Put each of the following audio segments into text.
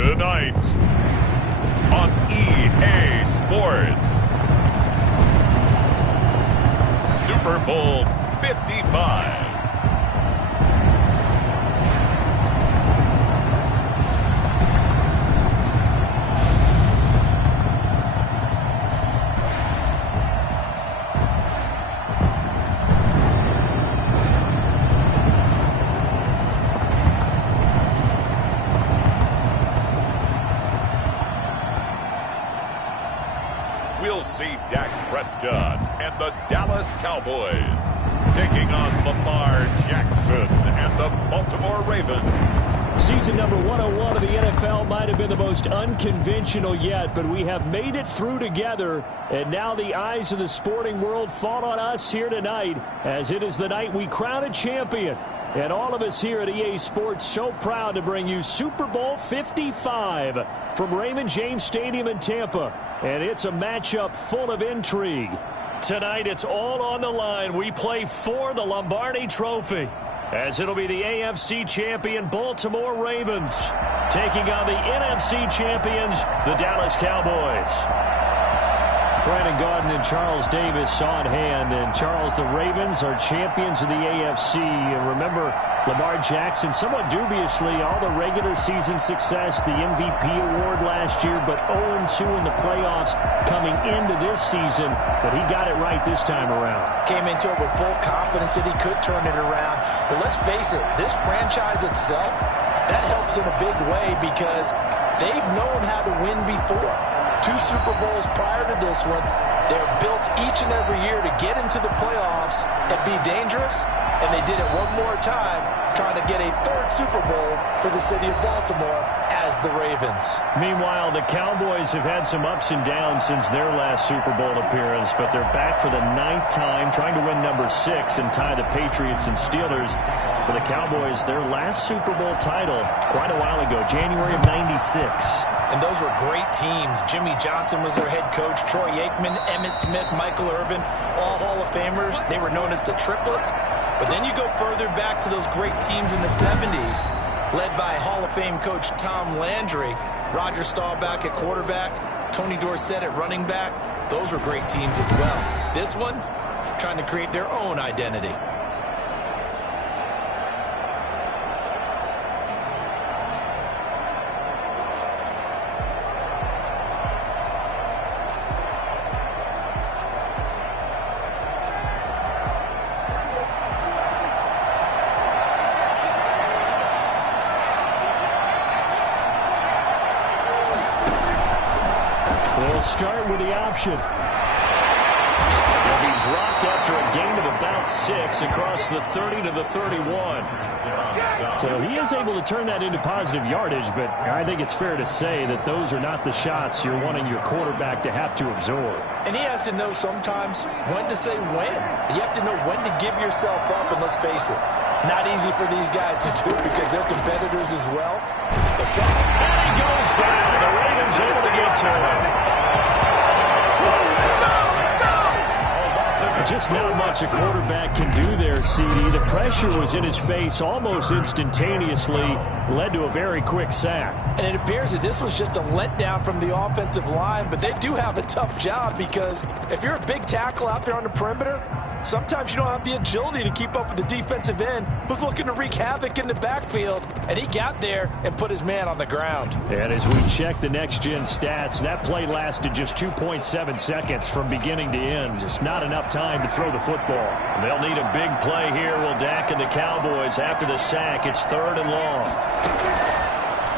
Tonight on EA Sports, Super Bowl 55. We'll see Dak Prescott and the Dallas Cowboys taking on Lamar Jackson and the Baltimore Ravens. Season number 101 of the NFL might have been the most unconventional yet, but we have made it through together, and now the eyes of the sporting world fall on us here tonight, as it is the night we crown a champion. And all of us here at EA Sports so proud to bring you Super Bowl 55 from Raymond James Stadium in Tampa. And it's a matchup full of intrigue. Tonight it's all on the line. We play for the Lombardi Trophy, as it'll be the AFC champion Baltimore Ravens taking on the NFC champions, the Dallas Cowboys. Brandon Gaudin and Charles Davis on hand. And Charles, the Ravens are champions of the AFC. And remember, Lamar Jackson, somewhat dubiously, all the regular season success, the MVP award last year, but 0-2 in the playoffs coming into this season. But he got it right this time around. Came into it with full confidence that he could turn it around. But let's face it, this franchise itself, that helps in a big way because they've known how to win before. 2 Super Bowls prior to this one. They're built each and every year to get into the playoffs and be dangerous. And they did it one more time, trying to get a 3rd Super Bowl for the city of Baltimore as the Ravens. Meanwhile, the Cowboys have had some ups and downs since their last Super Bowl appearance, but they're back for the 9th time, trying to win number 6 and tie the Patriots and Steelers. For the Cowboys, their last Super Bowl title quite a while ago, January of '96. And those were great teams. Jimmy Johnson was their head coach. Troy Aikman, Emmitt Smith, Michael Irvin, all Hall of Famers. They were known as the Triplets. But then you go further back to those great teams in the 70s, led by Hall of Fame coach Tom Landry, Roger Staubach at quarterback, Tony Dorsett at running back. Those were great teams as well. This one, trying to create their own identity. We'll start with the option. He'll be dropped after a gain of about 6 across the 30 to the 31. So he is able to turn that into positive yardage, but I think it's fair to say that those are not the shots you're wanting your quarterback to have to absorb. And he has to know sometimes when to say when. You have to know when to give yourself up, and let's face it, not easy for these guys to do because they're competitors as well. And he goes down. The Ravens able to get to him. Just not much a quarterback can do there, CD. The pressure was in his face almost instantaneously, led to a very quick sack. And it appears that this was just a letdown from the offensive line, but they do have a tough job because if you're a big tackle out there on the perimeter, sometimes you don't have the agility to keep up with the defensive end who's looking to wreak havoc in the backfield, and he got there and put his man on the ground. And as we check the next-gen stats, that play lasted just 2.7 seconds from beginning to end. Just not enough time to throw the football. They'll need a big play here, will Dak and the Cowboys. After the sack, it's 3rd and long.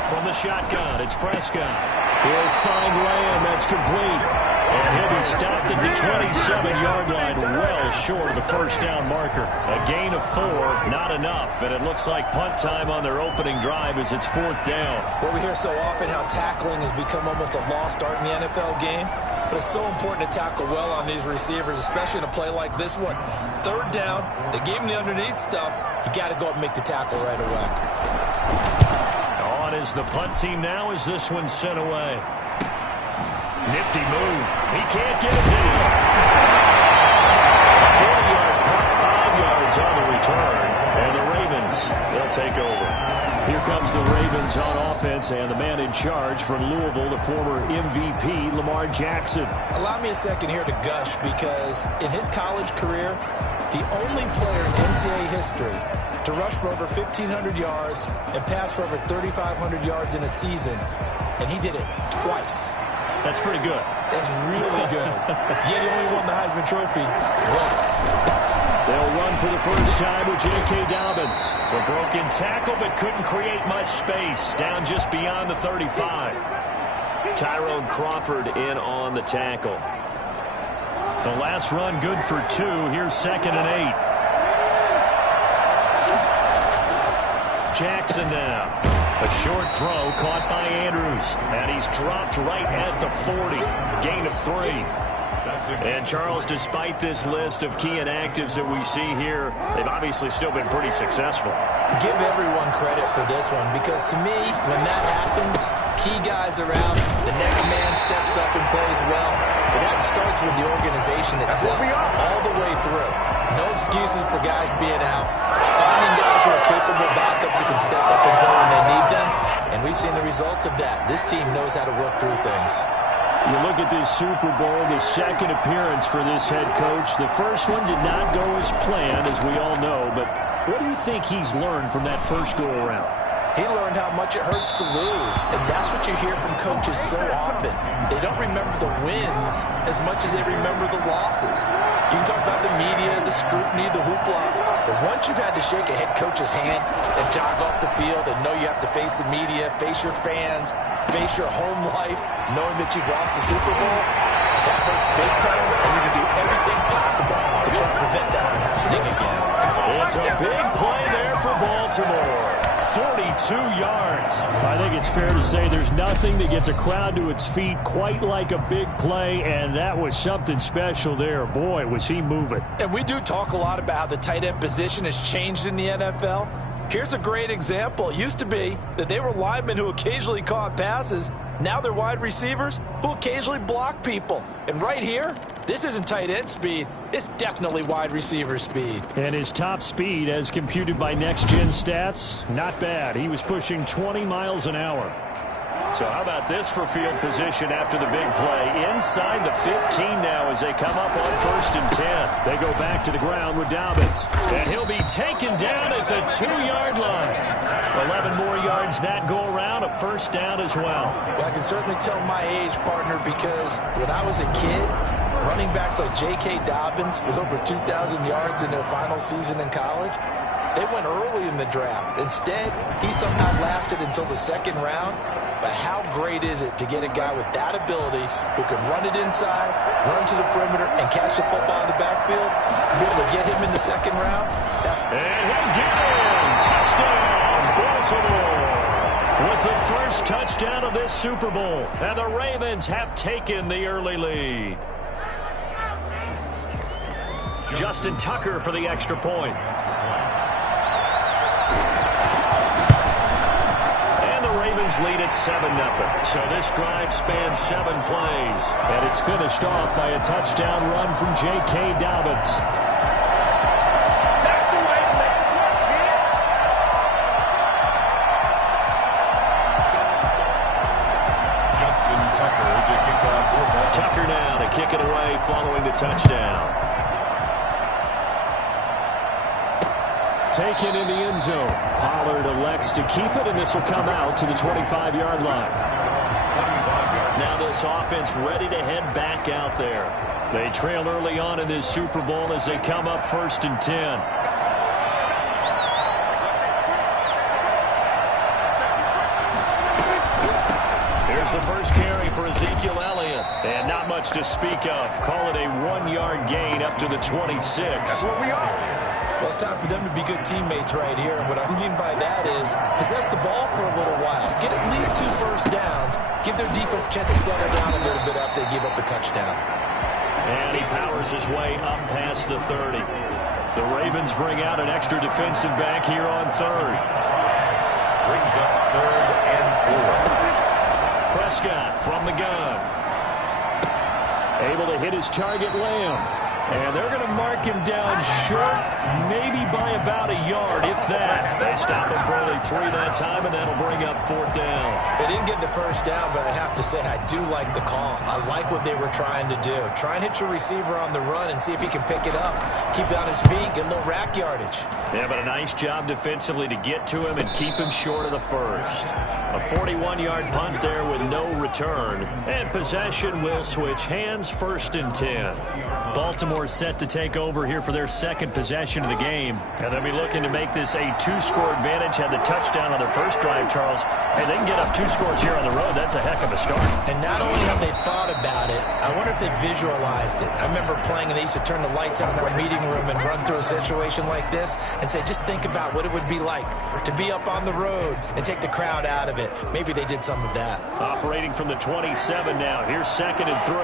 From the shotgun, it's Prescott. He'll find Lamb. That's complete. And he'll be stopped at the 27-yard line, well short of the first down marker. A gain of 4, not enough. And it looks like punt time on their opening drive as it's 4th down. Well, we hear so often how tackling has become almost a lost art in the NFL game. But it's so important to tackle well on these receivers, especially in a play like this one. 3rd down, they gave him the underneath stuff. You got to go up and make the tackle right away. On is the punt team now as this one's sent away. Nifty move. He can't get it down. 40-yard punt, 5 yards on the return. And the Ravens, they'll take over. Here comes the Ravens on offense, and the man in charge from Louisville, the former MVP, Lamar Jackson. Allow me a second here to gush, because in his college career, the only player in NCAA history to rush for over 1,500 yards and pass for over 3,500 yards in a season, and he did it twice. That's pretty good. That's really good. Yet he only won the Heisman Trophy once. They'll run for the first time with J.K. Dobbins. A broken tackle, but couldn't create much space. Down just beyond the 35. Tyrone Crawford in on the tackle. The last run good for 2. Here's 2nd and 8. Jackson now. A short throw caught by Andrews. And he's dropped right at the 40. Gain of 3. And, Charles, despite this list of key inactives that we see here, they've obviously still been pretty successful. Give everyone credit for this one, because to me, when that happens, key guys around, the next man steps up and plays well. But that starts with the organization itself, all the way through. No excuses for guys being out. Finding guys who are capable backups who can step up and play when they need them. And we've seen the results of that. This team knows how to work through things. You look at this Super Bowl, the second appearance for this head coach. The first one did not go as planned, as we all know. But what do you think he's learned from that first go-around? He learned how much it hurts to lose, and that's what you hear from coaches so often. They don't remember the wins as much as they remember the losses. You can talk about the media, the scrutiny, the hoopla, but once you've had to shake a head coach's hand and jog off the field and know you have to face the media, face your fans, face your home life, knowing that you've lost the Super Bowl, that hurts big time, and you're going to do everything possible to try to prevent that from happening again. It's a big play there for Baltimore. 42 yards. I think it's fair to say there's nothing that gets a crowd to its feet quite like a big play, and that was something special there. Boy, was he moving. And we do talk a lot about how the tight end position has changed in the NFL. Here's a great example. It used to be that they were linemen who occasionally caught passes. Now they're wide receivers who occasionally block people. And right here, this isn't tight end speed. It's definitely wide receiver speed. And his top speed, as computed by Next Gen Stats, not bad. He was pushing 20 miles an hour. So how about this for field position after the big play? Inside the 15 now as they come up on 1st and 10. They go back to the ground with Dobbins. And he'll be taken down at the 2-yard line. 11 more yards that go around, a first down as well. Well, I can certainly tell my age, partner, because when I was a kid, running backs like J.K. Dobbins with over 2,000 yards in their final season in college, they went early in the draft. Instead, he somehow lasted until the 2nd round. But how great is it to get a guy with that ability who can run it inside, run to the perimeter, and catch the football in the backfield? Be able to get him in the 2nd round? And he'll get in. Touchdown, Baltimore. With the first touchdown of this Super Bowl. And the Ravens have taken the early lead. Justin Tucker for the extra point. Ravens lead at 7-0. So this drive spans 7 plays. And it's finished off by a touchdown run from J.K. Dobbins. Justin Tucker to kick off. Tucker now to kick it away following the touchdown. Taken in the end zone. Pollard elects to keep it, and this will come out to the 25-yard line. Now this offense ready to head back out there. They trail early on in this Super Bowl as they come up 1st and 10. Here's the first carry for Ezekiel Elliott. And not much to speak of. Call it a 1-yard gain up to the 26. That's where we are. Well, it's time for them to be good teammates right here. And what I mean by that is possess the ball for a little while. Get at least 2 first downs. Give their defense a chance to settle down a little bit after they give up a touchdown. And he powers his way up past the 30. The Ravens bring out an extra defensive back here on 3rd. Brings up 3rd and 4. Prescott from the gun. Able to hit his target, Lamb. And they're going to mark him down short, maybe by about a yard, if that. They stop him for only 3 that time, and that'll bring up 4th down. They didn't get the first down, but I have to say I do like the call. I like what they were trying to do. Try and hit your receiver on the run and see if he can pick it up. Keep it on his feet, get a little rack yardage. Yeah, but a nice job defensively to get to him and keep him short of the first. A 41-yard punt there with no return. And possession will switch hands, 1st and 10. Baltimore set to take over here for their second possession of the game. And they'll be looking to make this a 2-score advantage. Had the touchdown on their first drive, Charles. Hey, they can get up 2 scores here on the road. That's a heck of a start. And not only have they thought about it, I wonder if they visualized it. I remember playing and they used to turn the lights on in our meeting room and run through a situation like this and say, just think about what it would be like to be up on the road and take the crowd out of it. Maybe they did some of that. Operating from the 27 now. Here's 2nd and 3.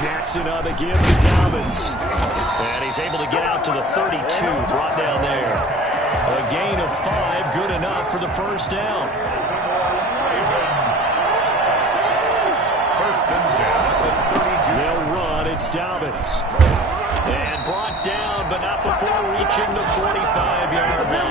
Jackson on the give to Dobbins. And he's able to get out to the 32, brought down there. A gain of 5, good enough for the 1st down. 1st and 10. They'll run, it's Dobbins. And brought down, but not before reaching the 45-yard line.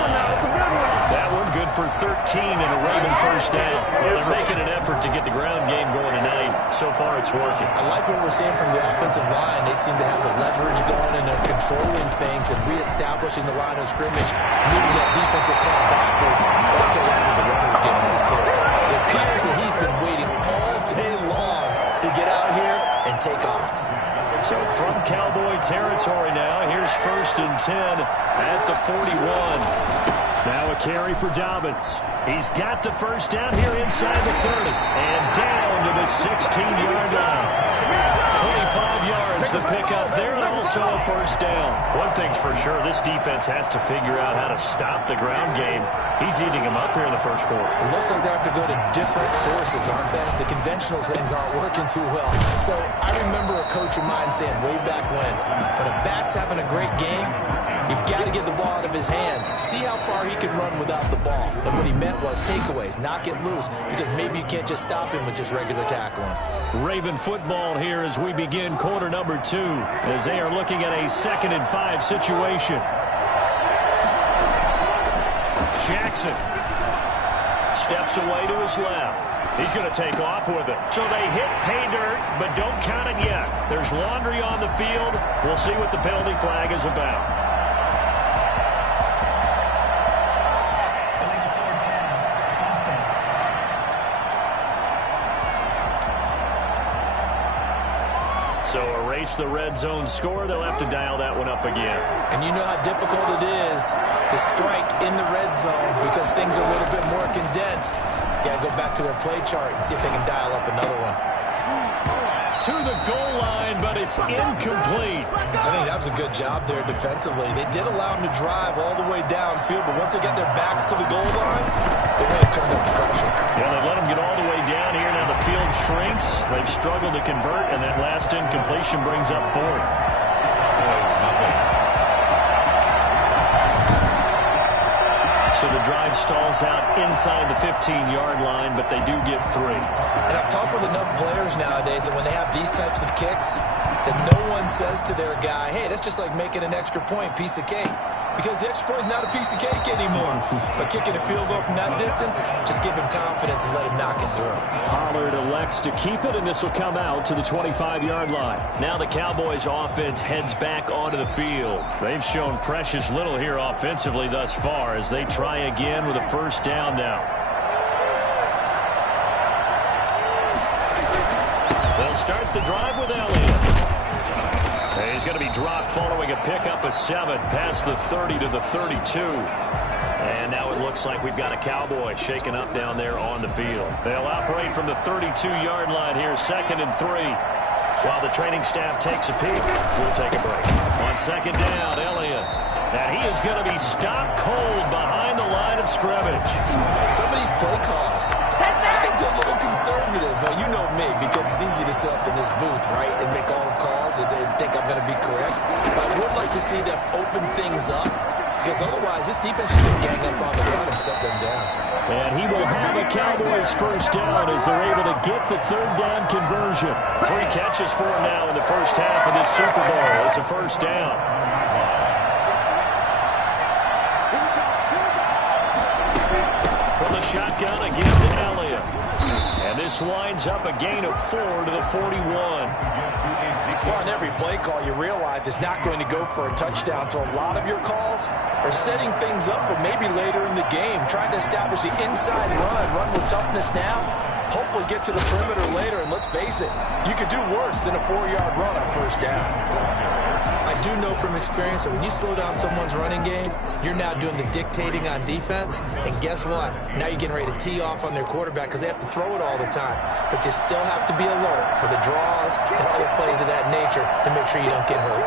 That one good for 13 and a Raven 1st down. Well, they're making an effort to get the ground game going tonight. So far, it's working. I like what we're seeing from the offensive line. They seem to have the leverage going and they're controlling things and reestablishing the line of scrimmage, moving that defensive front backwards. Also, the runner's getting this too. It appears that he's been waiting all day long to get out here and take off. So from Cowboy territory now, here's 1st and 10 at the 41. Now a carry for Dobbins. He's got the 1st down here inside the 30. And down to the 16-yard line. 25 yards the pickup there, and also a 1st down. One thing's for sure, this defense has to figure out how to stop the ground game. He's eating them up here in the 1st quarter. It looks like they have to go to different forces, aren't they? The conventional things aren't working too well. So I remember a coach of mine saying way back when a back's having a great game, you've got to get the ball out of his hands. See how far he can run without the ball. And what he meant was takeaways, knock it loose, because maybe you can't just stop him with just regular tackling. Raven football here as we begin quarter number 2, as they are looking at a 2nd and 5 situation. Jackson steps away to his left. He's going to take off with it. So they hit pay dirt, but don't count it yet. There's laundry on the field. We'll see what the penalty flag is about. So erase the red zone score. They'll have to dial that one up again. And you know how difficult it is to strike in the red zone because things are a little bit more condensed. You got to go back to their play chart and see if they can dial up another one. To the goal line, but it's incomplete. I think that was a good job there defensively. They did allow them to drive all the way downfield, but once they get their backs to the goal line, they really turned up the pressure. Yeah, they let them get all the way down here. Now the field shrinks. They've struggled to convert, and that last incompletion brings up 4th. So the drive stalls out inside the 15-yard line, but they do get 3. And I've talked with enough players nowadays that when they have these types of kicks, that no one says to their guy, hey, that's just like making an extra point, piece of cake. Because the extra point is not a piece of cake anymore. But kicking a field goal from that distance, just give him confidence and let him knock it through. Pollard elects to keep it, and this will come out to the 25-yard line. Now the Cowboys offense heads back onto the field. They've shown precious little here offensively thus far as they try again with a 1st down now. They'll start the drive with Elliott. He's going to be dropped following a pickup of 7 past the 30 to the 32. And now it looks like we've got a Cowboy shaken up down there on the field. They'll operate from the 32-yard line here, 2nd and 3. While the training staff takes a peek, we'll take a break. On 2nd down, Elliott. And he is going to be stopped cold behind the line of scrimmage. Some of these play calls, I think they're a little conservative. But you know me, because it's easy to sit up in this booth, right, and make all the calls and think I'm going to be correct. But I would like to see them open things up, because otherwise this defense is going to gang up on the run and shut them down. And he will have a Cowboys first down as they're able to get the third down conversion. 3 catches for him now in the first half of this Super Bowl. It's a first down. From the shotgun again to Elliott. And this winds up a gain of 4 to the 41. Well, on every play call, you realize it's not going to go for a touchdown. So a lot of your calls are setting things up for maybe later in the game, trying to establish the inside run with toughness now, hopefully get to the perimeter later. And let's face it, you could do worse than a 4-yard run on first down. I do know from experience that when you slow down someone's running game, you're now doing the dictating on defense. And guess what? Now you're getting ready to tee off on their quarterback because they have to throw it all the time. But you still have to be alert for the draws and other plays of that nature to make sure you don't get hurt.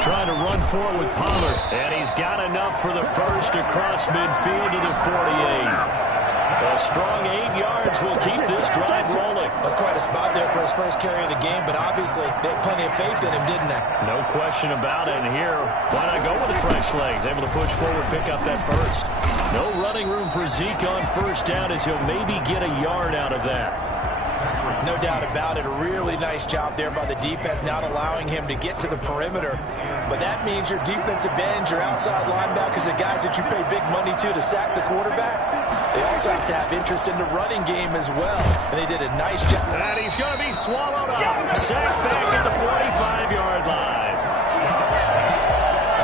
Trying to run forward with Pollard. And he's got enough for the first across midfield to the 48. A strong 8 yards will keep this drive rolling. That's quite a spot there for his first carry of the game, but obviously they had plenty of faith in him, didn't they? No question about it. And here, why not go with the fresh legs? Able to push forward, pick up that first. No running room for Zeke on first down as he'll maybe get a yard out of that. No doubt about it. A really nice job there by the defense, not allowing him to get to the perimeter. But that means your defensive ends, your outside linebackers, the guys that you pay big money to sack the quarterback, they also have to have interest in the running game as well. And they did a nice job. And he's going to be swallowed up. Sacked back at the 45-yard line.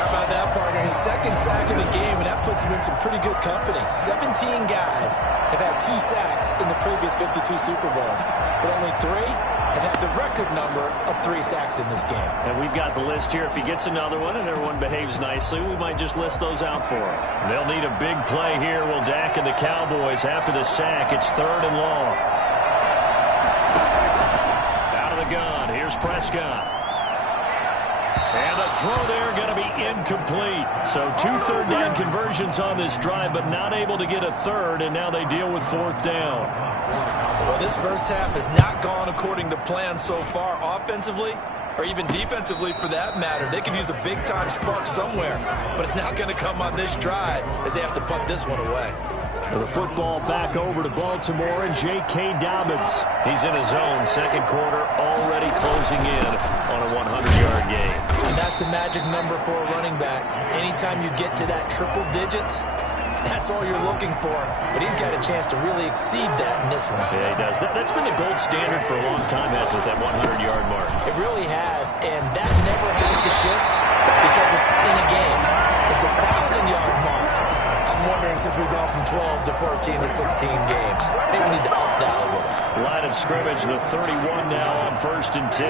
How about that, partner? His second sack of the game, and that puts him in some pretty good company. 17 guys have had 2 sacks in the previous 52 Super Bowls, but only 3 have had the record number of 3 sacks in this game. And we've got the list here. If he gets another one and everyone behaves nicely, we might just list those out for him. They'll need a big play here. Will Dak and the Cowboys after the sack. It's 3rd and long. Out of the gun. Here's Prescott. And the throw there going to be incomplete. So 2 third-down conversions on this drive, but not able to get a third, and now they deal with 4th down. Well, this first half has not gone according to plan so far offensively, or even defensively for that matter. They could use a big-time spark somewhere, but it's not going to come on this drive as they have to punt this one away. The football back over to Baltimore and J.K. Dobbins. He's in his own second quarter, already closing in on a 100-yard game. And that's the magic number for a running back. Anytime you get to that triple digits, that's all you're looking for. But he's got a chance to really exceed that in this one. Yeah, he does. That's been the gold standard for a long time, hasn't it, that 100-yard mark? It really has, and that never has to shift because it's in a game. It's a 1,000-yard mark. I'm wondering, since we've gone from 12 to 14 to 16 games, maybe we need to up that a little. Line of scrimmage, the 31 now on 1st and 10.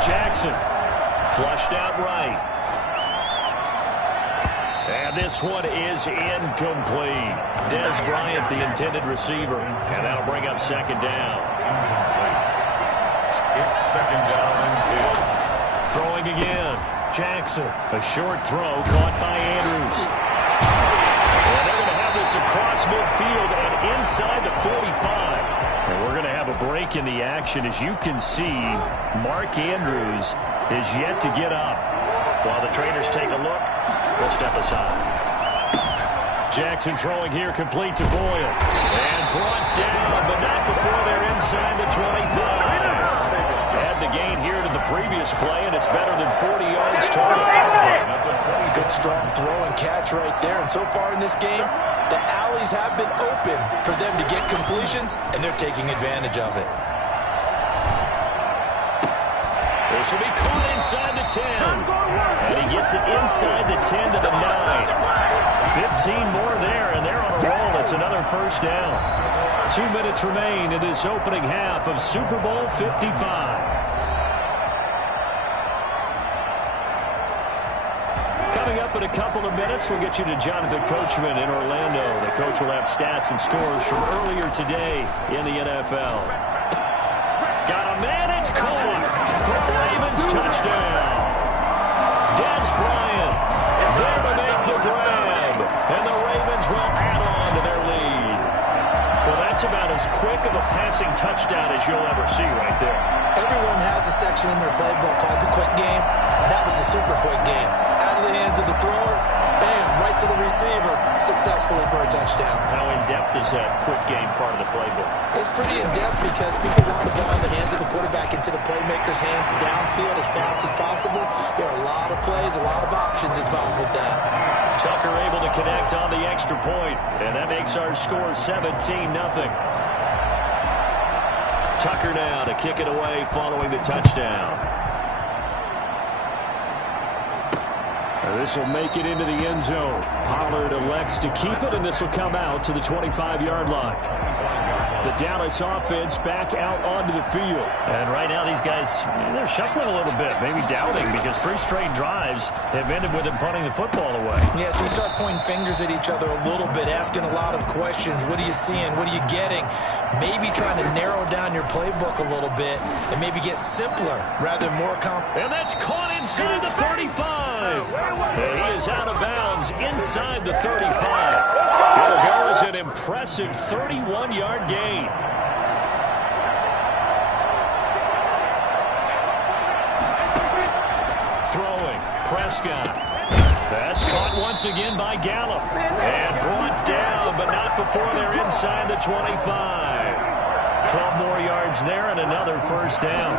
Jackson, flushed out right. And this one is incomplete. Dez Bryant, the intended receiver. And that'll bring up 2nd down. It's 2nd down and 10. Throwing again. Jackson, a short throw caught by Andrews. And they're going to have this across midfield and inside the 45. And we're going to have a break in the action. As you can see, Mark Andrews is yet to get up. While the trainers take a look, we'll step aside. Jackson throwing here, complete to Boyle. And brought down, but not before they're inside the 25. Add the gain here to the previous play, and it's better than 40 yards total. Good strong throw and catch right there. And so far in this game, the alleys have been open for them to get completions, and they're taking advantage of it. This will be caught inside the 10. And he gets it inside the 10 to the 9. 15 more there, and they're on a roll. It's another first down. 2 minutes remain in this opening half of Super Bowl 55. Coming up in a couple of minutes, we'll get you to Jonathan Coachman in Orlando. The coach will have stats and scores from earlier today in the NFL. Got a man, it's caught for a Ravens touchdown. Dez Bryant there to make the grab, and the Ravens will add on to their lead. Well, that's about as quick of a passing touchdown as you'll ever see right there. Everyone has a section in their playbook called the quick game. That was a super quick game. Out of the hands of the thrower, bam, right to the receiver successfully for a touchdown. How in-depth is that quick game part of the playbook? It's pretty in-depth because people want the ball in the hands of the quarterback into the playmaker's hands downfield as fast as possible. There are a lot of plays, a lot of options involved with that. Tucker able to connect on the extra point, and that makes our score 17-0. Tucker now to kick it away following the touchdown. This will make it into the end zone. Pollard elects to keep it, and this will come out to the 25-yard line. The Dallas offense back out onto the field. And right now these guys, they're shuffling a little bit, maybe doubting, because 3 straight drives have ended with them punting the football away. Yeah, so you start pointing fingers at each other a little bit, asking a lot of questions. What are you seeing? What are you getting? Maybe trying to narrow down your playbook a little bit and maybe get simpler rather than more complex. And that's caught inside the 35. And he is out of bounds inside the 35. It'll go as an impressive 31-yard gain. Throwing, Prescott. That's caught once again by Gallup. And brought down, but not before they're inside the 25. 12 more yards there and another first down.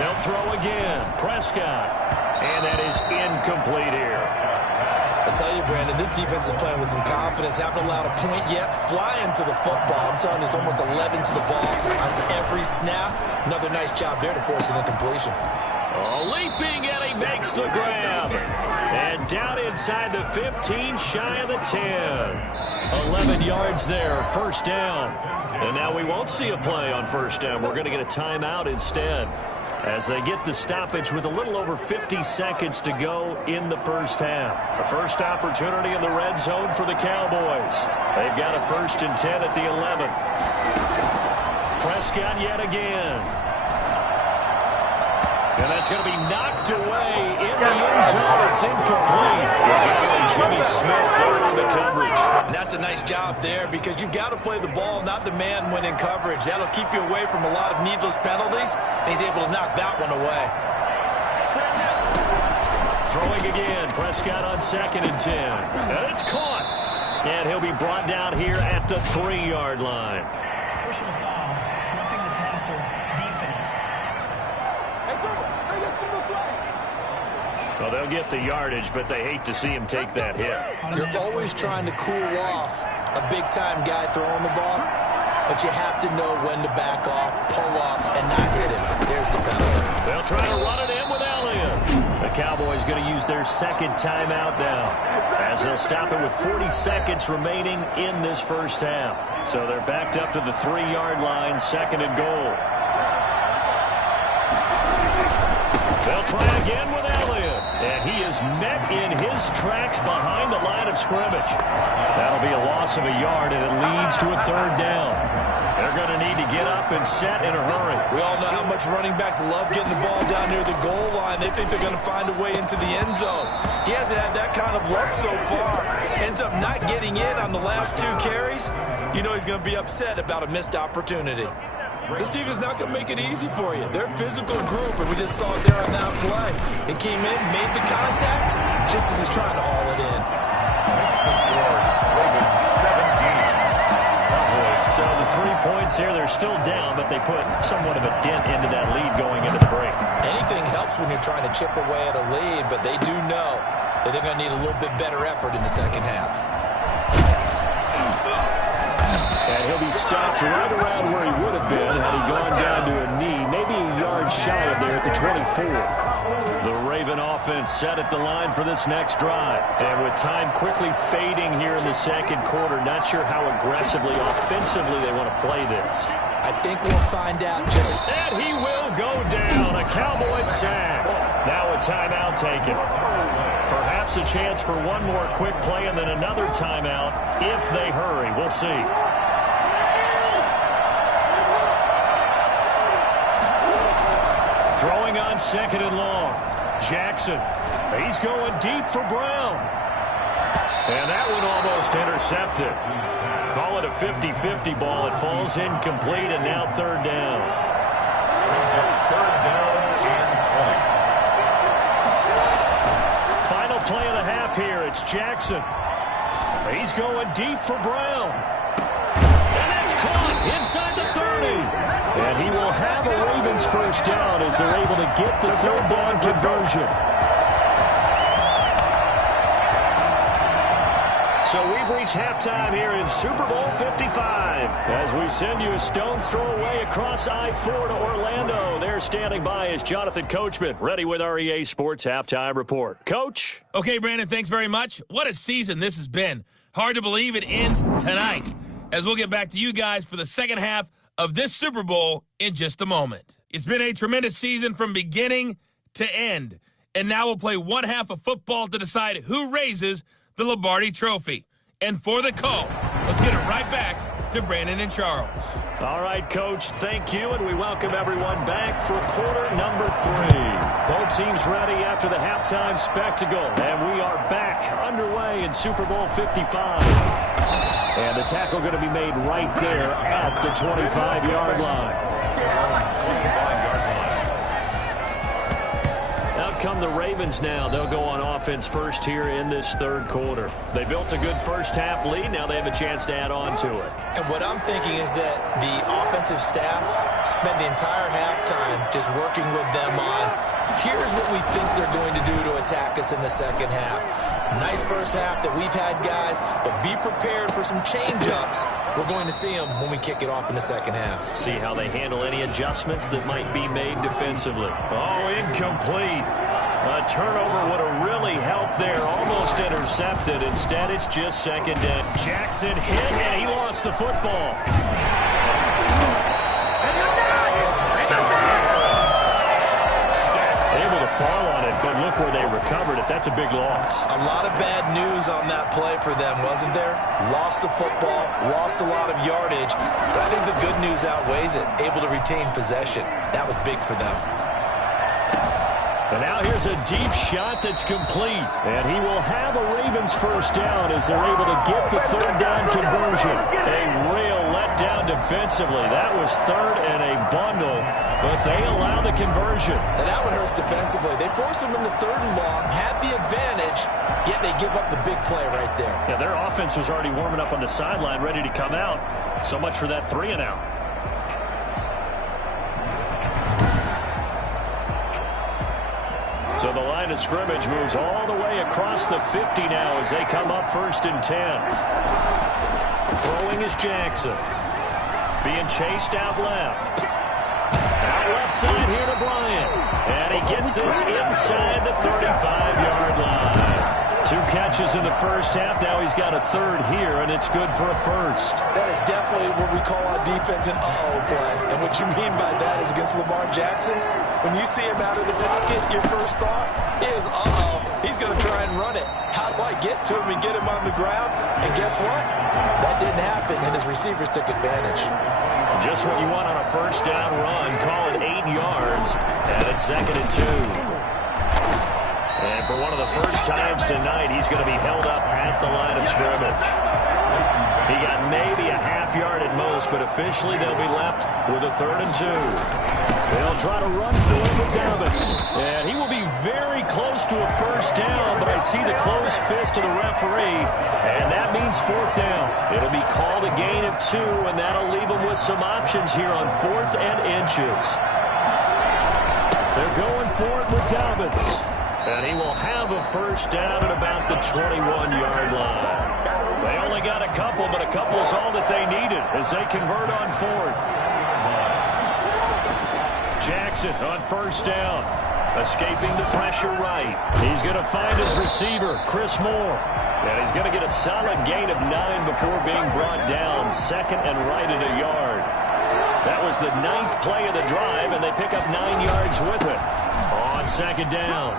They'll throw again. Prescott. And that is incomplete here. I tell you, Brandon, this defense is playing with some confidence. Haven't allowed a point yet. Flying to the football. I'm telling you, it's almost 11 to the ball on every snap. Another nice job there to force an incompletion. Oh, leaping, and he makes the grab. And down inside the 15, shy of the 10. 11 yards there, first down. And now we won't see a play on first down. We're going to get a timeout instead, as they get the stoppage with a little over 50 seconds to go in the first half. A first opportunity in the red zone for the Cowboys. They've got a 1st and 10 at the 11. Prescott yet again. And that's going to be knocked away in the end zone. It's incomplete. Jimmy Smith there on the coverage. And that's a nice job there, because you've got to play the ball, not the man when in coverage. That'll keep you away from a lot of needless penalties, and he's able to knock that one away. Throwing again. Prescott on 2nd and 10. And it's caught. And he'll be brought down here at the 3-yard line. Personal foul. Roughing the passer. Defense. Well, they'll get the yardage, but they hate to see him take that hit. You're always trying to cool off a big-time guy throwing the ball, but you have to know when to back off, pull off, and not hit him. There's the penalty. They'll try to run it in with Elliott. The Cowboys going to use their 2nd timeout now, as they'll stop it with 40 seconds remaining in this first half. So they're backed up to the 3-yard line, 2nd and goal. They'll try again with Elliott. And he is met in his tracks behind the line of scrimmage. That'll be a loss of a yard, and it leads to a 3rd down. They're going to need to get up and set in a hurry. We all know how much running backs love getting the ball down near the goal line. They think they're going to find a way into the end zone. He hasn't had that kind of luck so far. Ends up not getting in on the last 2 carries. You know he's going to be upset about a missed opportunity. This defense is not going to make it easy for you. They're a physical group, and we just saw it there on that play. It came in, made the contact, just as he's trying to haul it in. Makes the score, Ravens 17. So the 3 points here, they're still down, but they put somewhat of a dent into that lead going into the break. Anything helps when you're trying to chip away at a lead, but they do know that they're going to need a little bit better effort in the second half. And he'll be stopped right around where he would have been had he gone down to a knee, maybe a yard shy of there at the 24. The Raven offense set at the line for this next drive. And with time quickly fading here in the second quarter, not sure how aggressively, offensively they want to play this. I think we'll find out just... And he will go down. A Cowboys sack. Now a timeout taken. Perhaps a chance for one more quick play and then another timeout if they hurry. We'll see. Throwing on 2nd and long. Jackson. He's going deep for Brown. And that one almost intercepted. Call it a 50-50 ball. It falls incomplete, and now 3rd down. Brings up 3rd down and 20. Final play of the half here. It's Jackson. He's going deep for Brown. And that's caught inside the 30. And he will have a Ravens first down as they're able to get the third down conversion. So we've reached halftime here in Super Bowl 55. As we send you a stone's throw away across I-4 to Orlando. There standing by is Jonathan Coachman, ready with our EA Sports Halftime Report. Coach? Okay, Brandon, thanks very much. What a season this has been. Hard to believe it ends tonight, as we'll get back to you guys for the second half of this Super Bowl in just a moment. It's been a tremendous season from beginning to end, and now we'll play one half of football to decide who raises the Lombardi Trophy. And for the call, let's get it right back to Brandon and Charles. All right, Coach, thank you, and we welcome everyone back for quarter number 3. Both teams ready after the halftime spectacle, and we are back underway in Super Bowl 55. And the tackle going to be made right there at the 25-yard line. Out come the Ravens now. They'll go on offense first here in this third quarter. They built a good first-half lead. Now they have a chance to add on to it. And what I'm thinking is that the offensive staff spent the entire halftime just working with them on, here's what we think they're going to do to attack us in the second half. Nice first half that we've had, guys, but be prepared for some change-ups. We're going to see them when we kick it off in the second half. See how they handle any adjustments that might be made defensively. Oh, incomplete. A turnover would have really helped there. Almost intercepted. Instead, it's just second down. Jackson hit, and he lost the football. Able to fall on it, but look where they recovered it. That's a big loss. A lot of bad news on that play for them, wasn't there? Lost the football, lost a lot of yardage, but I think the good news outweighs it. Able to retain possession. That was big for them. And now here's a deep shot that's complete. And he will have a Ravens first down as they're able to get the third down conversion. A real letdown defensively. That was third and a bundle, but they allow the conversion. And that one hurts defensively. They force them into third and long, had the advantage, yet they give up the big play right there. Yeah, their offense was already warming up on the sideline, ready to come out. So much for that 3 and out. So the line of scrimmage moves all the way across the 50 now as they come up first and 10. Throwing is Jackson. Being chased out left. Out left side here to Bryant. And he gets this inside the 35-yard line. 2 catches in the first half. Now he's got a third here, and it's good for a first. That is definitely what we call on defense an uh-oh play. And what you mean by that is against Lamar Jackson, when you see him out of the pocket, your first thought is, uh-oh, he's going to try and run it. How do I get to him and get him on the ground? And guess what? That didn't happen, and his receivers took advantage. Just what you want on a first down run. Call it 8 yards, and it's second and 2. And for one of the first times tonight, he's going to be held up at the line of scrimmage. He got maybe a half yard at most, but officially they'll be left with a third and 2. They'll try to run for it with Dobbins. And he will be very close to a first down, but I see the closed fist of the referee, and that means fourth down. It'll be called a gain of 2, and that'll leave them with some options here on 4th and inches. They're going for it with Dobbins. And he will have a first down at about the 21-yard line. They only got a couple, but a couple is all that they needed as they convert on 4th. Jackson on first down, escaping the pressure right. He's going to find his receiver, Chris Moore. And he's going to get a solid gain of 9 before being brought down, second and right at a yard. That was the 9th play of the drive, and they pick up 9 yards with it. On second down,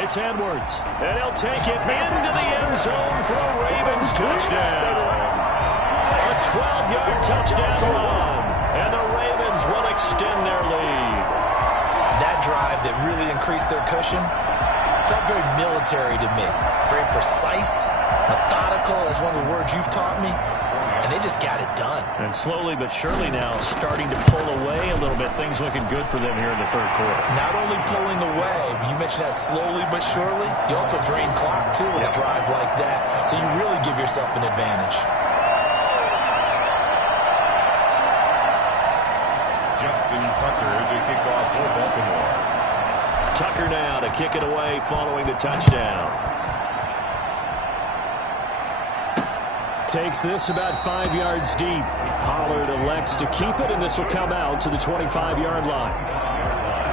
it's Edwards, and he'll take it into the end zone for a Ravens touchdown. A 12-yard touchdown run, and the Ravens will extend their lead. That drive that really increased their cushion felt very military to me. very precise, methodical, is one of the words you've taught me. And they just got it done. And slowly but surely now starting to pull away a little bit. Things looking good for them here in the third quarter. Not only pulling away, but you mentioned that slowly but surely. You also drain clock, too, with a drive like that. So you really give yourself an advantage. Justin Tucker to kick off for Baltimore. Tucker now to kick it away following the touchdown. Takes this about 5 yards deep. Pollard elects to keep it, and this will come out to the 25-yard line.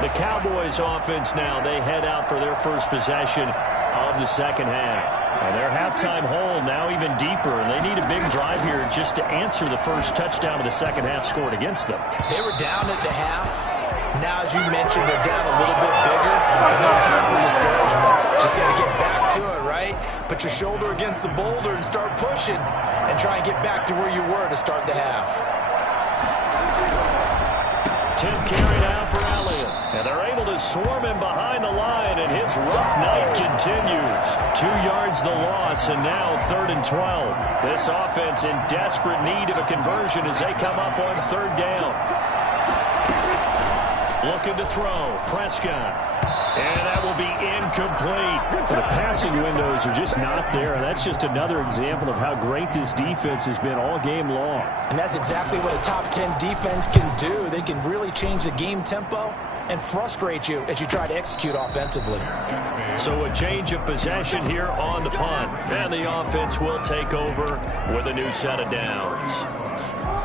The Cowboys offense now, they head out for their first possession of the second half. And their halftime hole now even deeper, and they need a big drive here just to answer the first touchdown of the second half scored against them. They were down at the half. Now, as you mentioned, they're down a little bit bigger. And no time for discouragement. Just got to get back to it, right? Put your shoulder against the boulder and start pushing. And try and get back to where you were to start the half. 10th carry now for Elliott. And they're able to swarm him behind the line, and his rough night continues. 2 yards the loss, and now 3rd and 12. This offense in desperate need of a conversion as they come up on 3rd down. Looking to throw. Prescott. And that will be incomplete. The passing windows are just not there. And that's just another example of how great this defense has been all game long. And that's exactly what a top 10 defense can do. They can really change the game tempo and frustrate you as you try to execute offensively. So a change of possession here on the punt. And the offense will take over with a new set of downs.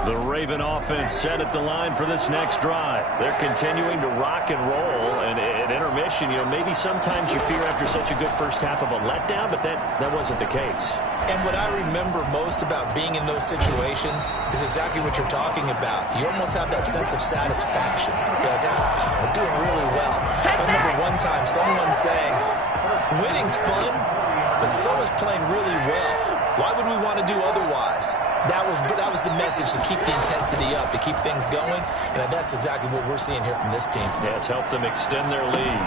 The Raven offense set at the line for this next drive. They're continuing to rock and roll. And at intermission, maybe sometimes you fear after such a good first half of a letdown, but that wasn't the case. And what I remember most about being in those situations is exactly what you're talking about. You almost have that sense of satisfaction. You're like, we're doing really well. I remember one time someone saying, winning's fun, but so is playing really well. Why would we want to do otherwise? That was the message, to keep the intensity up, to keep things going, and that's exactly what we're seeing here from this team. Yeah, it's helped them extend their lead.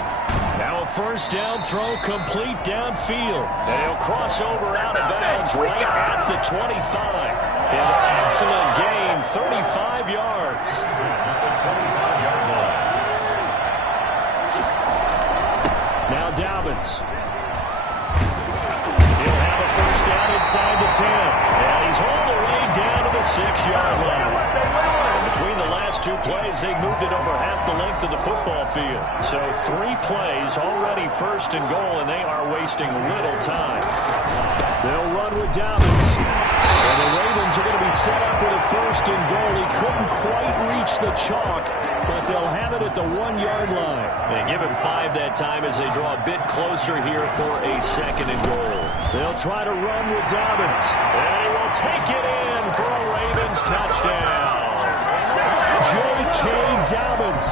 Now a first down throw complete downfield. And he'll cross over out of bounds right at the 25. An excellent gain, 35 yards. Now Dobbins. He'll have a first down inside the 10. And he's all the way down to the 6-yard line. And between the last two plays, they moved it over half the length of the football field. So 3 plays, already first and goal, and they are wasting little time. They'll run with Dobbins. And the Ravens are going to be set up with a first and goal. He couldn't quite reach the chalk, but they'll have it at the 1-yard line. They give him 5 that time as they draw a bit closer here for a second and goal. They'll try to run with Dobbins. And he will take it in for a Ravens touchdown. J.K. Dobbins,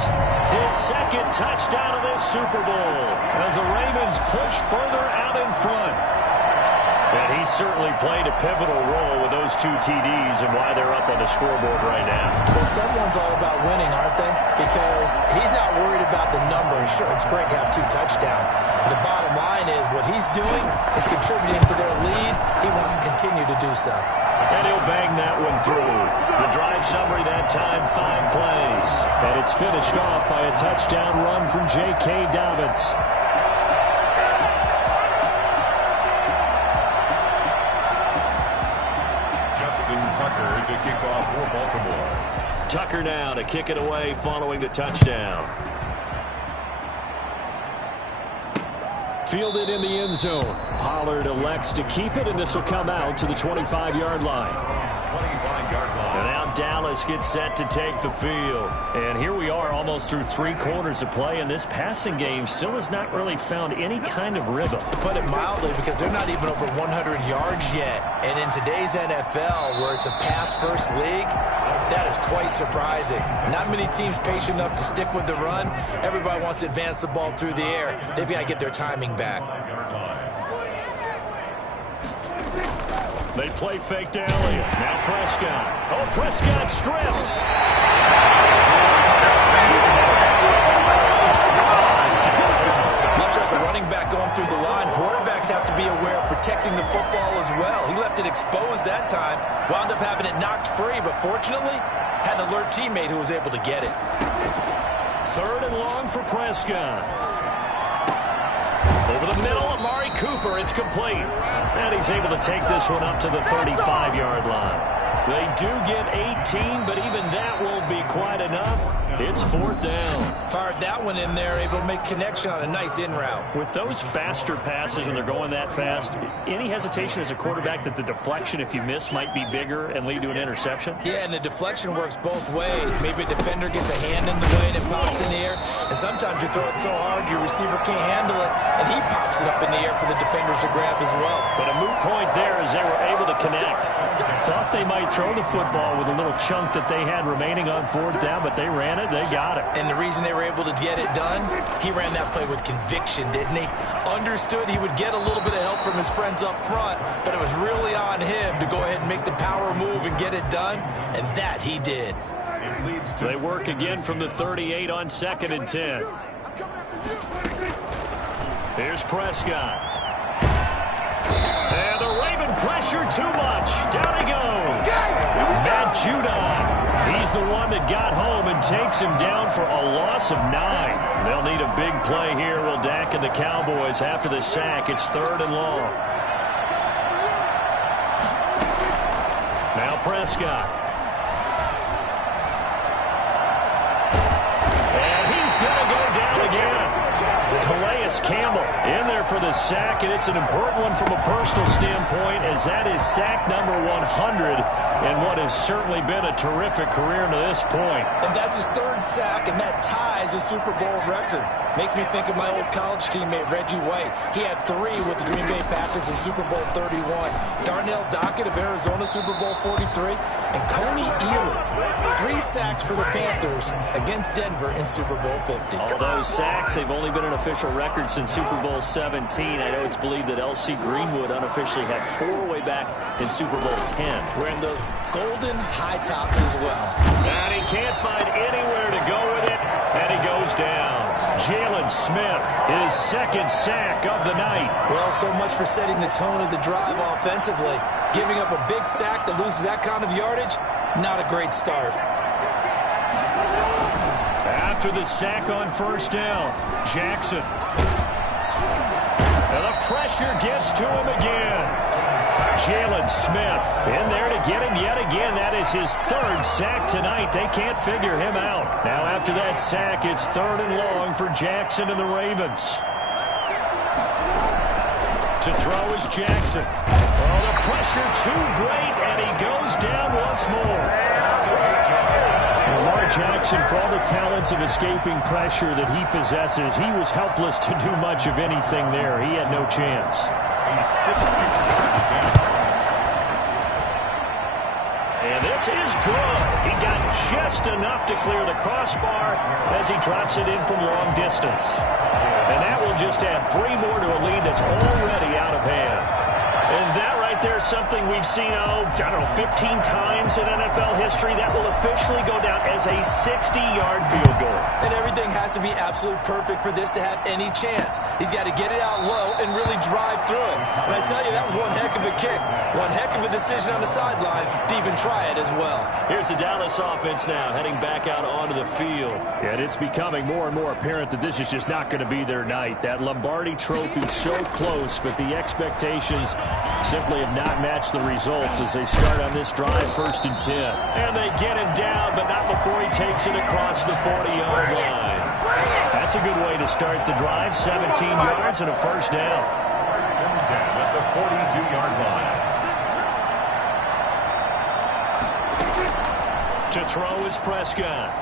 his second touchdown of this Super Bowl as the Ravens push further out in front. And he certainly played a pivotal role with those 2 TDs and why they're up on the scoreboard right now. Well, someone's all about winning, aren't they? Because he's not worried about the number. And sure, it's great to have 2 touchdowns. And the bottom line is what he's doing is contributing to their lead. He wants to continue to do so. And he'll bang that one through. The drive summary that time, 5 plays. And it's finished off by a touchdown run from J.K. Dobbins. Tucker to kick off for Baltimore. Tucker now to kick it away following the touchdown. Fielded in the end zone. Pollard elects to keep it, and this will come out to the 25-yard line. 25-yard line. And now Dallas gets set to take the field. And here we are almost through 3 quarters of play, and this passing game still has not really found any kind of rhythm. Put it mildly, because they're not even over 100 yards yet. And in today's NFL, where it's a pass-first league, that is quite surprising. Not many teams patient enough to stick with the run. Everybody wants to advance the ball through the air. They've got to get their timing back. They play fake to Elliott. Now Prescott. Oh, Prescott stripped. Looks like the running back going through the line. Quarterback backs have to be aware of protecting the football as well. He left it exposed that time, wound up having it knocked free, but fortunately, had an alert teammate who was able to get it. 3rd and long for Prescott. Over the middle, Amari Cooper, it's complete. And he's able to take this one up to the 35-yard line. They do get 18, but even that won't be quite enough. It's 4th down. Fired that one in there, able to make connection on a nice in route. With those faster passes and they're going that fast, any hesitation as a quarterback that the deflection, if you miss, might be bigger and lead to an interception? Yeah, and the deflection works both ways. Maybe a defender gets a hand in the way and it pops in the air. And sometimes you throw it so hard your receiver can't handle it, and he pops it up in the air for the defenders to grab as well. But a moot point there as they were able to connect. Thought they might throw the football with a little chunk that they had remaining on 4th down, but they ran it, they got it. And the reason they were able to get it done, he ran that play with conviction, didn't he? Understood he would get a little bit of help from his friends up front, but it was really on him to go ahead and make the power move and get it done, and that he did. They work again from the 38 on 2nd and 10. Here's Prescott. And the Raven pressure too much. Down he goes. Matt Judon. He's the one that got home and takes him down for a loss of 9. They'll need a big play here, will Dak and the Cowboys after the sack. It's 3rd and long. Now Prescott. And he's going to go down again. Calais Campbell in there for the sack, and it's an important one from a personal standpoint, as that is sack number 100 in what has certainly been a terrific career to this point. And that's his 3rd sack, and that ties a Super Bowl record. Makes me think of my old college teammate, Reggie White. He had 3 with the Green Bay Packers in Super Bowl 31. Darnell Dockett of Arizona, Super Bowl 43. And Coney Ealy, 3 sacks for the Panthers against Denver in Super Bowl 50. All those sacks, they've only been an official record since Super Bowl 17. I know it's believed that L.C. Greenwood unofficially had 4 way back in Super Bowl 10. Wearing those golden high tops as well. And he can't find anywhere to go with it, and he goes down. Jalen Smith, his 2nd sack of the night. Well, so much for setting the tone of the drive offensively. Giving up a big sack that loses that kind of yardage, not a great start. After the sack on 1st down, Jackson. And the pressure gets to him again. Jalen Smith in there to get him yet again. That is his 3rd sack tonight. They can't figure him out. Now after that sack, it's 3rd and long for Jackson and the Ravens. To throw is Jackson. Oh, the pressure too great, and he goes down once more. Lamar Jackson, for all the talents of escaping pressure that he possesses, he was helpless to do much of anything there. He had no chance. And this is good. He got just enough to clear the crossbar as he drops it in from long distance. And that will just add 3 more to a lead that's already out of hand. And that right there is something we've seen, I don't know, 15 times in NFL history. That will officially go down as a 60-yard field goal. And everything has to be absolutely perfect for this to have any chance. He's got to get it out low and really drive through it. And I tell you, that was one heck of a kick. One heck of a decision on the sideline to even try it as well. Here's the Dallas offense now heading back out onto the field. And it's becoming more and more apparent that this is just not going to be their night. That Lombardi trophy so close, but the expectations simply have not matched the results as they start on this drive, 1st and 10. And they get him down, but not before he takes it across the 40-yard line. That's a good way to start the drive, 17 yards and a 1st down. 1st and 10 at the 42-yard line. To throw is Prescott.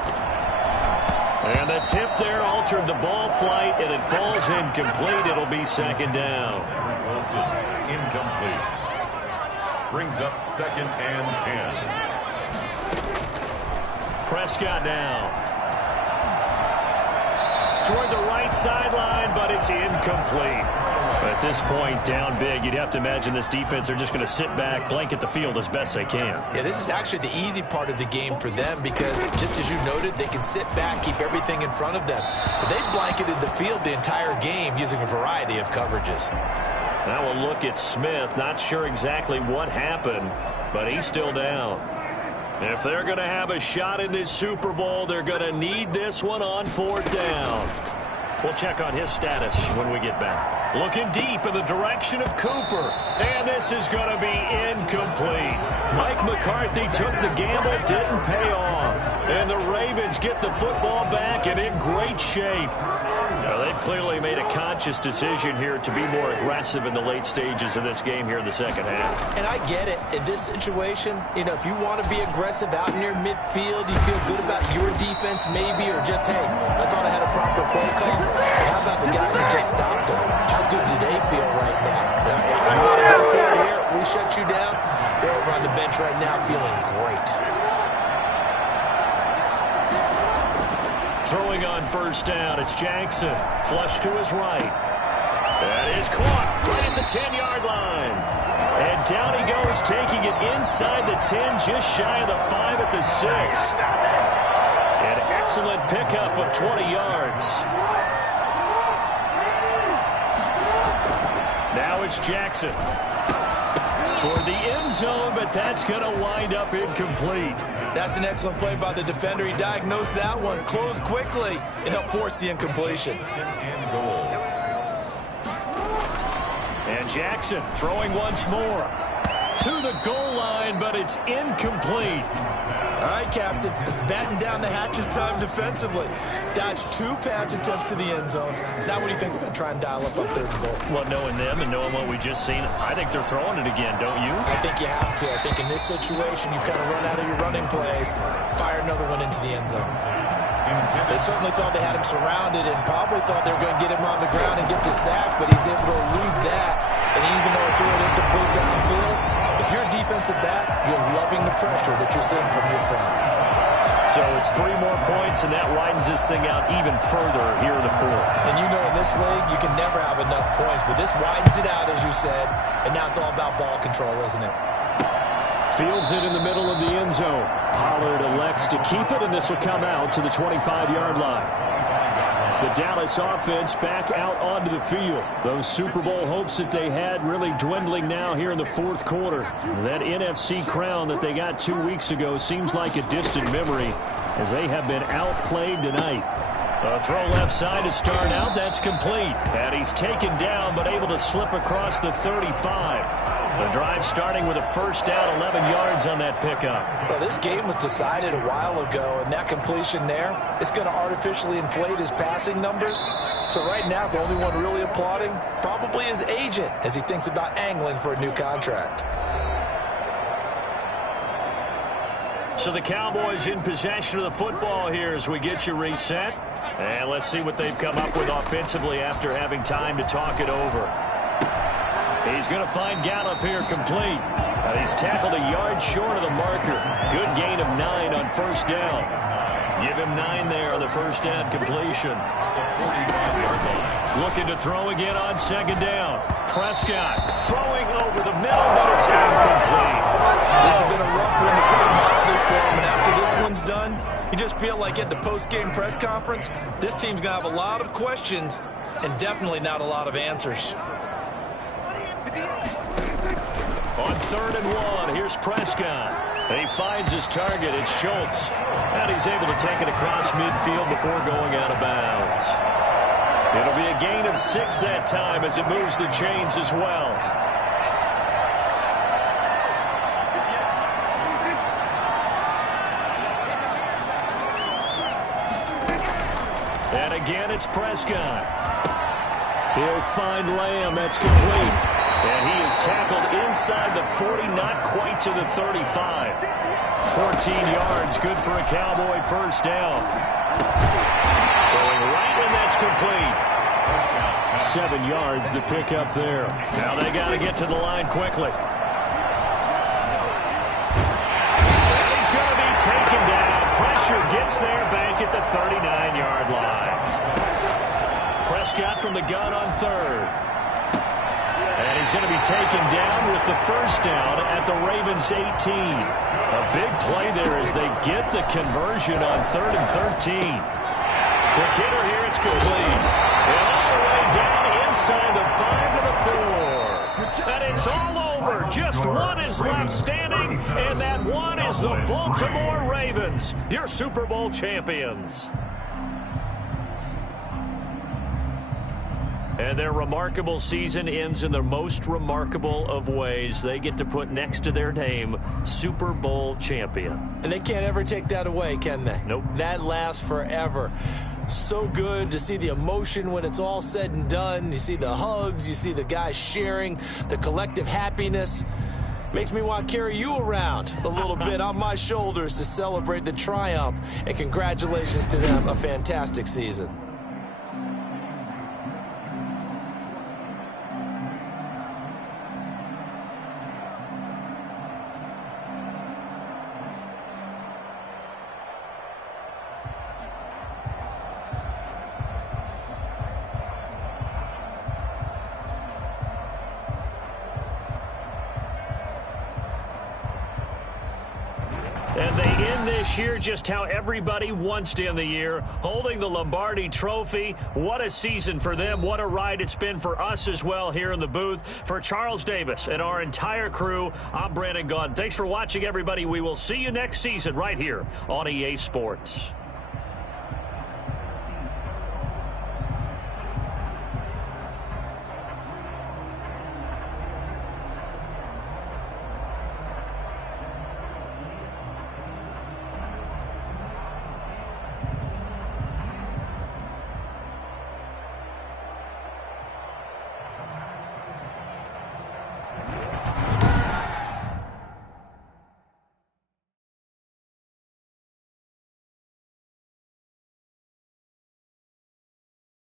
And the tip there altered the ball flight, and it falls incomplete. It'll be 2nd down. Wilson, incomplete. Brings up 2nd and 10. Prescott now. Toward the right sideline, but it's incomplete. At this point, down big, you'd have to imagine this defense are just going to sit back, blanket the field as best they can. Yeah, this is actually the easy part of the game for them because, just as you noted, they can sit back, keep everything in front of them. But they blanketed the field the entire game using a variety of coverages. Now we'll look at Smith. Not sure exactly what happened, but he's still down. If they're going to have a shot in this Super Bowl, they're going to need this one on 4th down. We'll check on his status when we get back. Looking deep in the direction of Cooper. And this is going to be incomplete. Mike McCarthy took the gamble, didn't pay off. And the Ravens get the football back and in great shape. Now, they've clearly made a conscious decision here to be more aggressive in the late stages of this game here in the second half. And I get it. In this situation, if you want to be aggressive out near midfield, you feel good about your defense maybe, or just, hey, I thought I had a proper play call. But how about the guys that just stopped them? How good do they feel right now? You want to go for it here? We shut you down. They're over on the bench right now feeling great. Throwing on 1st down, it's Jackson. Flush to his right. That is caught right at the 10-yard line. And down he goes, taking it inside the 10, just shy of the 5 at the 6. An excellent pickup of 20 yards. Now it's Jackson. Toward the end zone, but that's going to wind up incomplete. That's an excellent play by the defender. He diagnosed that one, closed quickly, and helped force the incompletion. And Jackson throwing once more. To the goal line, but it's incomplete. All right, Captain. It's batten down the hatches time defensively. Dodged 2 pass attempts to the end zone. Now what do you think they're going to try and dial up on 3rd and goal? Well, knowing them and knowing what we just seen, I think they're throwing it again, don't you? I think you have to. I think in this situation, you kind of run out of your running plays, fire another one into the end zone. They certainly thought they had him surrounded and probably thought they were going to get him on the ground and get the sack, but he was able to elude that. And even though he threw it incomplete downfield, if you're a defensive back, you're loving the pressure that you're seeing from your front. So it's 3 more points, and that widens this thing out even further here in the 4th. And you know in this league, you can never have enough points, but this widens it out, as you said, and now it's all about ball control, isn't it? Fields it in the middle of the end zone. Pollard elects to keep it, and this will come out to the 25-yard line. The Dallas offense back out onto the field. Those Super Bowl hopes that they had really dwindling now here in the 4th quarter. That NFC crown that they got 2 weeks ago seems like a distant memory as they have been outplayed tonight. A throw left side to start out. That's complete. And he's taken down but able to slip across the 35. The drive starting with a 1st down, 11 yards on that pickup. Well, this game was decided a while ago, and that completion there is going to artificially inflate his passing numbers. So right now, the only one really applauding probably his agent as he thinks about angling for a new contract. So the Cowboys in possession of the football here as we get you reset. And let's see what they've come up with offensively after having time to talk it over. He's going to find Gallup here complete. He's tackled a yard short of the marker. Good gain of 9 on 1st down. Give him 9 there on the 1st down completion. Looking to throw again on 2nd down. Prescott throwing over the middle, but it's incomplete. This has been a rough one to put it mildly for him, and after this one's done, you just feel like at the post-game press conference, this team's going to have a lot of questions and definitely not a lot of answers. On 3rd and 1, here's Prescott. And he finds his target. It's Schultz. And he's able to take it across midfield before going out of bounds. It'll be a gain of 6 that time as it moves the chains as well. And again, it's Prescott. He'll find Lamb. That's complete. And he is tackled inside the 40, not quite to the 35. 14 yards, good for a Cowboy 1st down. Throwing right, and that's complete. 7 yards, the pickup there. Now they got to get to the line quickly. And he's going to be taken down. Pressure gets there back at the 39-yard line. Prescott from the gun on 3rd. And he's going to be taken down with the 1st down at the Ravens 18. A big play there as they get the conversion on 3rd and 13. Quick hitter here, it's complete. And all the way down inside the 5 to the 4. And it's all over. Just one is left standing, and that one is the Baltimore Ravens, your Super Bowl champions. And their remarkable season ends in the most remarkable of ways. They get to put next to their name, Super Bowl champion. And they can't ever take that away, can they? Nope. That lasts forever. So good to see the emotion when it's all said and done. You see the hugs, you see the guys sharing, the collective happiness. Makes me want to carry you around a little bit on my shoulders to celebrate the triumph. And congratulations to them, a fantastic season. And they end this year just how everybody wants to end the year, holding the Lombardi Trophy. What a season for them. What a ride it's been for us as well here in the booth. For Charles Davis and our entire crew, I'm Brandon Gaudin. Thanks for watching, everybody. We will see you next season right here on EA Sports.